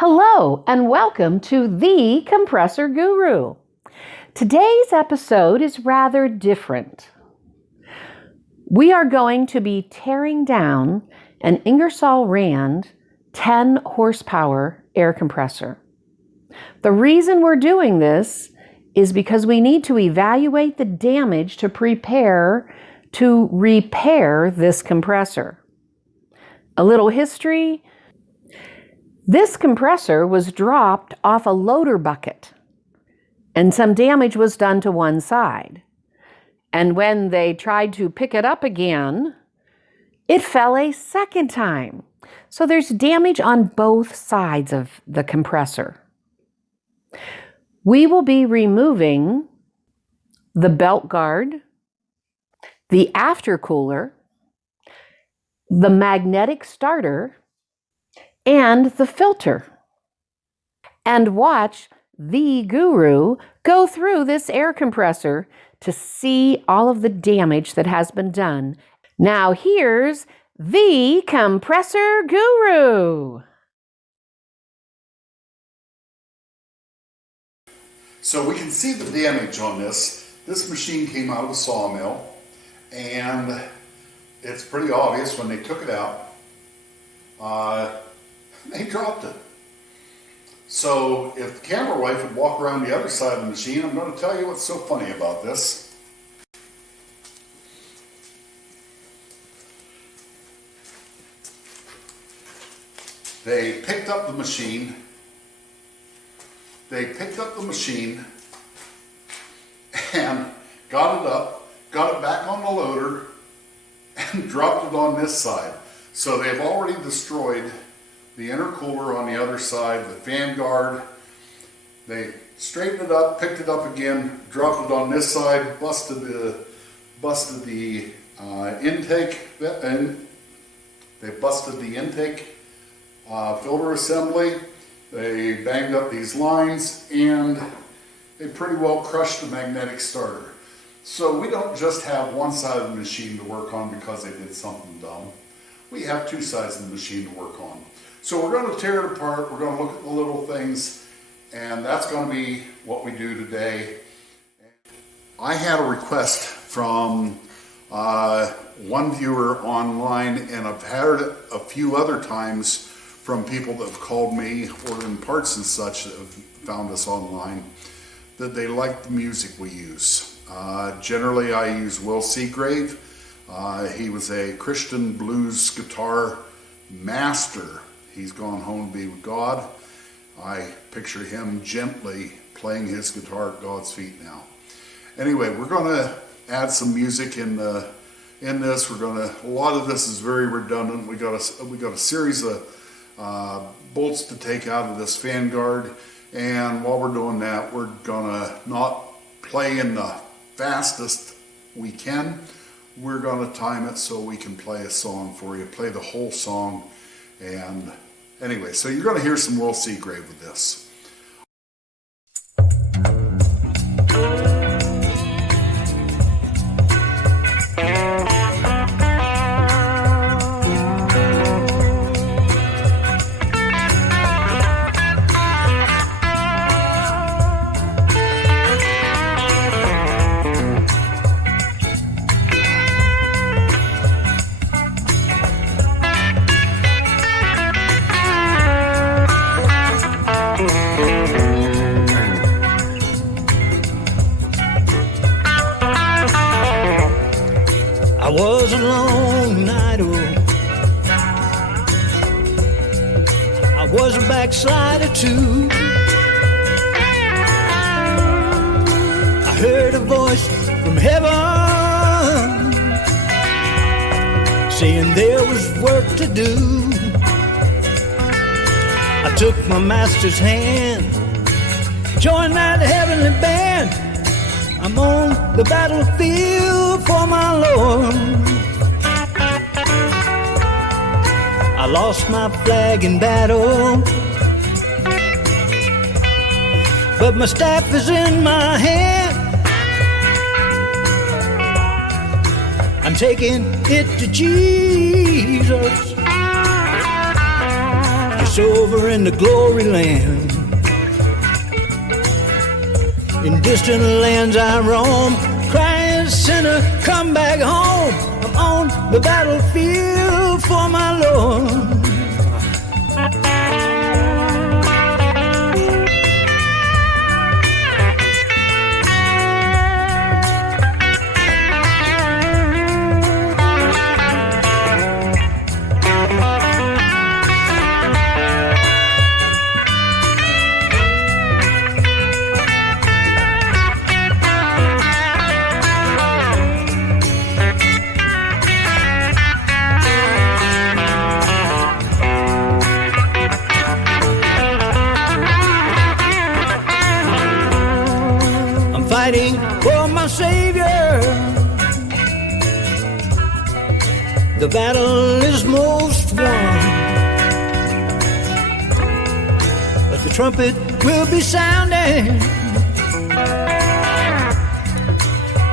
Hello and welcome to the Compressor Guru. Today's episode is rather different. We are going to be tearing down an Ingersoll-Rand 10 horsepower air compressor. The reason we're doing this is because we need to evaluate the damage to prepare to repair this compressor. A little history. This compressor was dropped off a loader bucket and some damage was done to one side. And when they tried to pick it up again, it fell a second time. So there's damage on both sides of the compressor. We will be removing the belt guard, the aftercooler, the magnetic starter, and the filter, and watch the guru go through this air compressor to see all of the damage that has been done. Now here's the Compressor Guru. So we can see the damage on this. This machine came out of a sawmill, and it's pretty obvious when they took it out. They dropped it. So if the camera wife would walk around the other side of the machine, I'm going to tell you what's so funny about this. They picked up the machine. And got it up, got it back on the loader, and dropped it on this side. So they've already destroyed the intercooler on the other side, the fan guard. They straightened it up, picked it up again, dropped it on this side, busted the intake, and they busted the intake filter assembly. They banged up these lines, and they pretty well crushed the magnetic starter. So we don't just have one side of the machine to work on because they did something dumb. We have two sides of the machine to work on. So we're going to tear it apart, we're going to look at the little things, and that's going to be what we do today. I had a request from one viewer online, and I've had it a few other times from people that have called me ordering parts and such that have found us online, that they like the music we use. Generally I use Seagrave. He was a Christian blues guitar master. He's gone home to be with God. I picture him gently playing his guitar at God's feet now. Anyway, we're going to add some music in this. A lot of this is very redundant. We got a series of bolts to take out of this fan guard, and while we're doing that, we're gonna not play in the fastest we can. We're gonna time it so we can play a song for you, play the whole song. And anyway, so you're gonna hear some Will Seagrave with this. I was a lone idol. I was a backslider too. I heard a voice from heaven saying there was work to do. I took my master's hand, joined that heavenly band. I'm on the battlefield for my Lord. I lost my flag in battle, but my staff is in my hand. I'm taking it to Jesus. It's over in the glory land. In distant lands I roam, crying, sinner, come back home. I'm on the battlefield for my Lord. Fighting for my Savior. The battle is most won, but the trumpet will be sounding,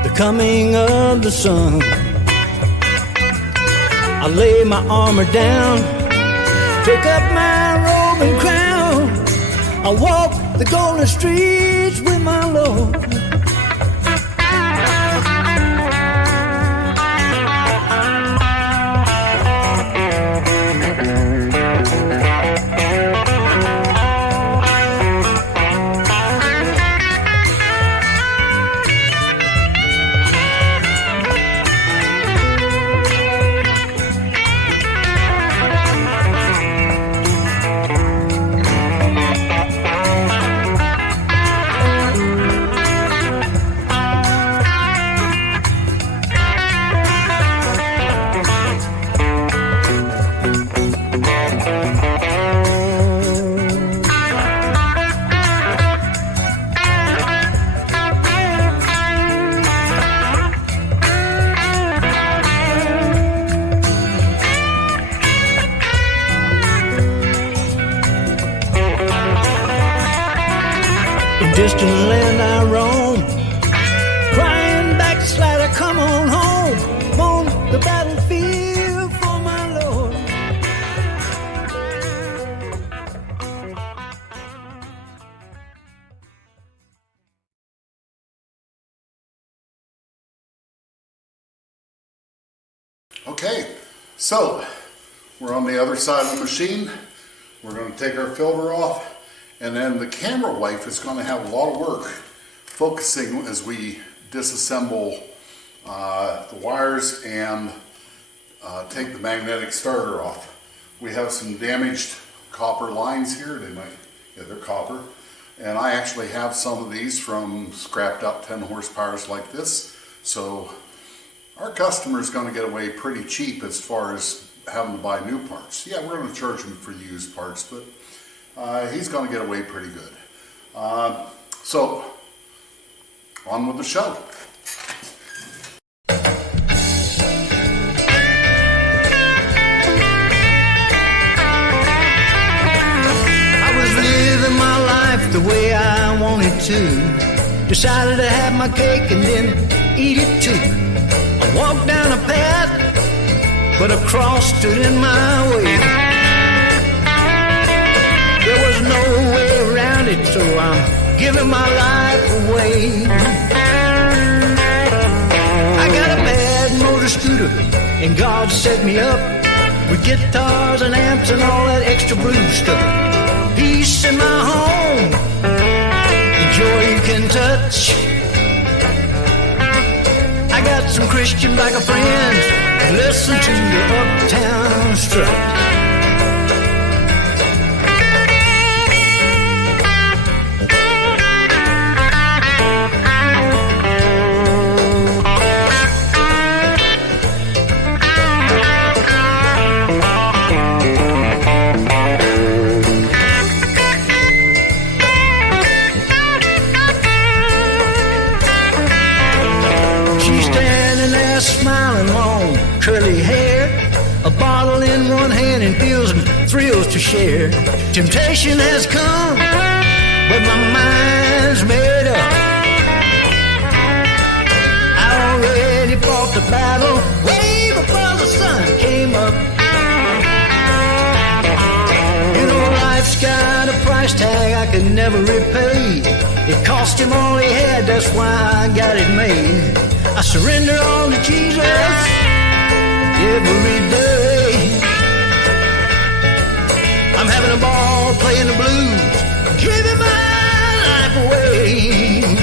the coming of the sun. I lay my armor down, take up my robe and crown. I walk the golden streets with my Lord. Distant land I roam, crying backslider, come on home. I'm on the battlefield for my Lord. Okay, so we're on the other side of the machine. We're going to take our filter off. And then the camera wife is going to have a lot of work focusing as we disassemble the wires and take the magnetic starter off. We have some damaged copper lines here. They're copper. And I actually have some of these from scrapped up 10 horsepowers like this. So our customer is going to get away pretty cheap as far as having to buy new parts. Yeah, we're going to charge him for used parts, but he's going to get away pretty good. So, on with the show. I was living my life the way I wanted to. Decided to have my cake and then eat it too. I walked down a path, but a cross stood in my way. No way around it, so I'm giving my life away. I got a bad motor scooter, and God set me up with guitars and amps and all that extra blues stuff. Peace in my home, and joy you can touch. I got some Christian backup friends that listen to the uptown strut. Smiling, long, curly hair, a bottle in one hand and feels and thrills to share. Temptation has come, but my mind's made up. I already fought the battle way before the sun came up. You know price tag I could never repay. It cost him all he had, that's why I got it made. I surrender all to Jesus every day. I'm having a ball playing the blues, giving my life away.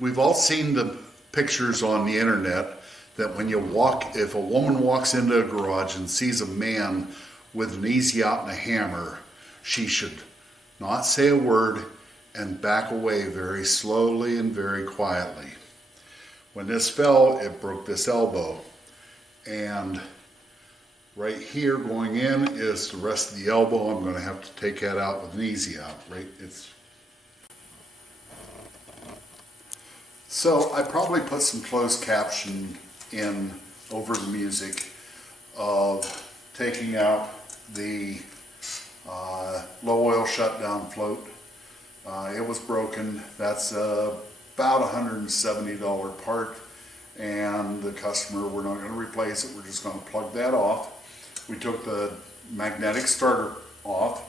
We've all seen the pictures on the internet that when you walk, if a woman walks into a garage and sees a man with an easy out and a hammer, she should not say a word and back away very slowly and very quietly. When this fell, it broke this elbow, and right here going in is the rest of the elbow. I'm going to have to take that out with an easy out. Right, So I probably put some closed caption in over the music of taking out the low oil shutdown float. It was broken. That's about $170 part, and the customer, we're not going to replace it. We're just going to plug that off. We took the magnetic starter off.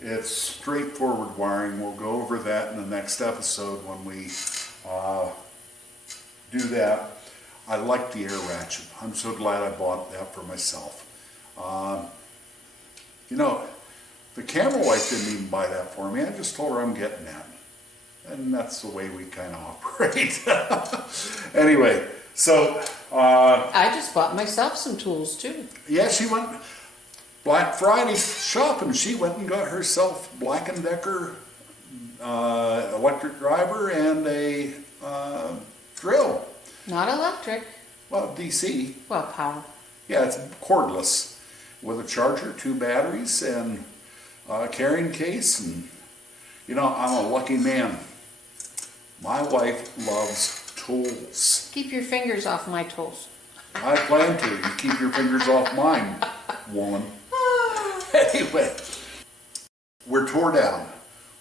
It's straightforward wiring. We'll go over that in the next episode when we do that. I like the air ratchet. I'm so glad I bought that for myself. You know, the camera wife didn't even buy that for me. I just told her I'm getting that. And that's the way we kind of operate. Anyway, so... I just bought myself some tools too. Yeah, she went Black Friday shopping. She went and got herself Black & Decker electric driver and a drill. Not electric. Well, DC. Well, power. Yeah, it's cordless with a charger, 2 batteries, and a carrying case. And you know, I'm a lucky man. My wife loves tools. Keep your fingers off my tools. I plan to. You keep your fingers off mine, woman. Anyway, we're tore down.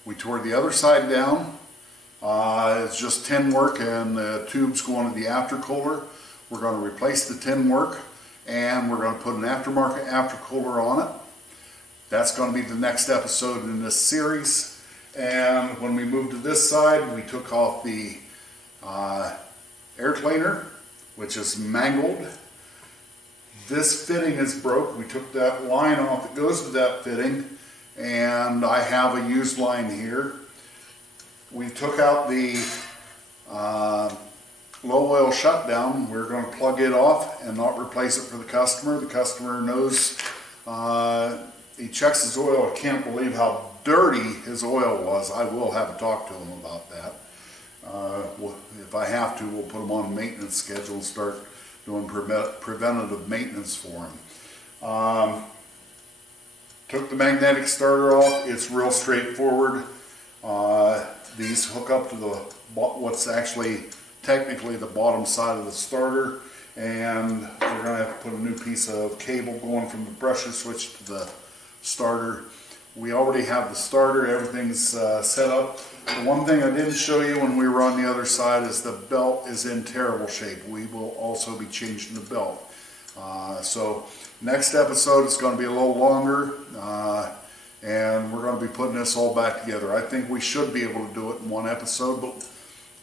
We tore the other side down. It's just tin work and the tubes going to the aftercooler. We're going to replace the tin work and we're going to put an aftermarket aftercooler on it. That's going to be the next episode in this series. And when we moved to this side, we took off the air cleaner, which is mangled. This fitting is broke. We took that line off that goes to that fitting, and I have a used line here. We took out the low oil shutdown. We're going to plug it off and not replace it for the customer. The customer knows, he checks his oil. I can't believe how dirty his oil was. I will have a talk to him about that. If I have to, we'll put him on a maintenance schedule and start doing preventative maintenance for him. Took the magnetic starter off. It's real straightforward. These hook up to the what's actually technically the bottom side of the starter, and we're going to have to put a new piece of cable going from the pressure switch to the starter. We already have the starter. Everything's set up. The one thing I didn't show you when we were on the other side is the belt is in terrible shape. We will also be changing the belt. So next episode is going to be a little longer, and we're going to be putting this all back together. I think we should be able to do it in one episode, but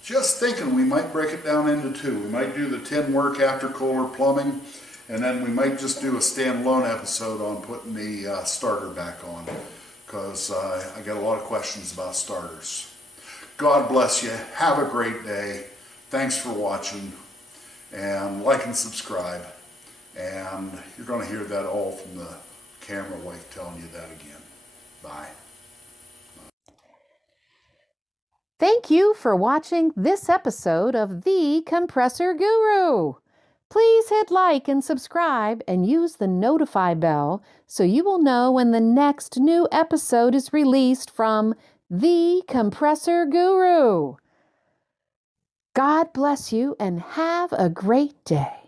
just thinking we might break it down into two. We might do the tin work, after cooler, plumbing, and then we might just do a standalone episode on putting the starter back on, because I got a lot of questions about starters. God bless you. Have a great day. Thanks for watching, and like and subscribe. And you're going to hear that all from the camera wife telling you that again. Bye. Thank you for watching this episode of The Compressor Guru. Please hit like and subscribe and use the notify bell so you will know when the next new episode is released from The Compressor Guru. God bless you and have a great day.